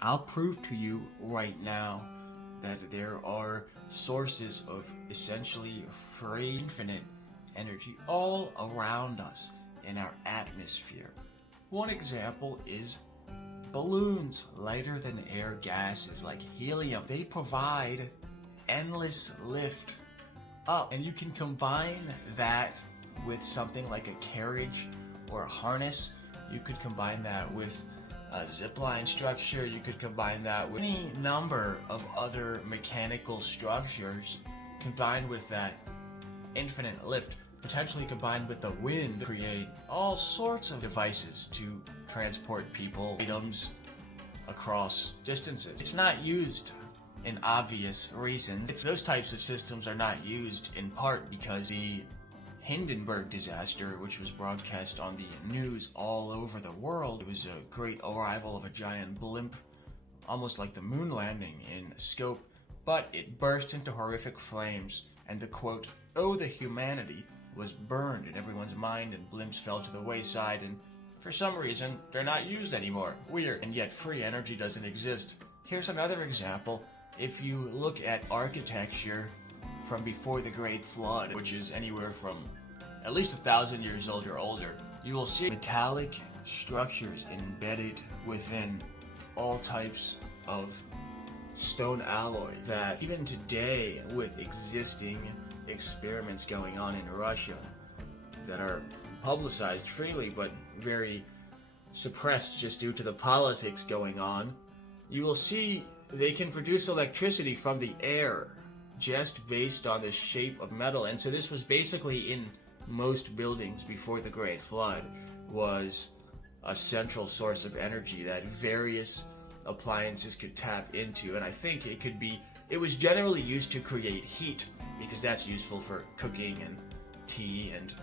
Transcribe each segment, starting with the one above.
I'll prove to you right now that there are sources of essentially free infinite energy all around us in our atmosphere. One example is balloons, lighter than air gases like helium. They provide endless lift up, and you can combine that with something like a carriage or a harness. You could combine that with a zipline structure. You could combine that with any number of other mechanical structures combined with that infinite lift, potentially combined with the wind, create all sorts of devices to transport people, items across distances. It's not used in obvious reasons. Those types of systems are not used in part because the Hindenburg disaster, which was broadcast on the news all over the world, it was a great arrival of a giant blimp, almost like the moon landing in scope, but it burst into horrific flames, and the quote, "Oh, the humanity," was burned in everyone's mind, and blimps fell to the wayside, and for some reason, they're not used anymore. Weird. And yet free energy doesn't exist. Here's another example. If you look at architecture from before the Great Flood, which is anywhere from at least 1,000 years old or older, you will see metallic structures embedded within all types of stone alloy that even today, with existing experiments going on in Russia that are publicized freely but very suppressed just due to the politics going on, you will see they can produce electricity from the air just based on the shape of metal. And so this was basically in most buildings before the Great Flood, was a central source of energy that various appliances could tap into. And I think it was generally used to create heat, because that's useful for cooking and tea and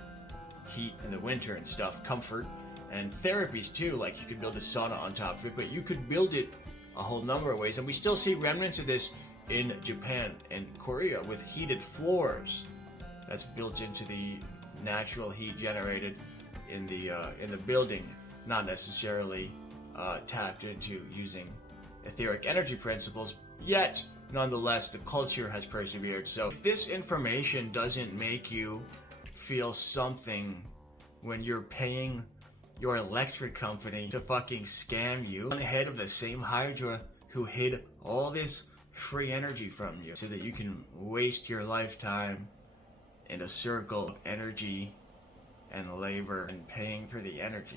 heat in the winter and stuff, comfort, and therapies too. Like you could build a sauna on top of it, but you could build it a whole number of ways. And we still see remnants of this in Japan and Korea with heated floors. That's built into the natural heat generated in the building, not necessarily tapped into using etheric energy principles. Yet, nonetheless, the culture has persevered. So if this information doesn't make you feel something when you're paying your electric company to fucking scam you, on the head of the same Hydra who hid all this free energy from you so that you can waste your lifetime in a circle of energy and labor and paying for the energy.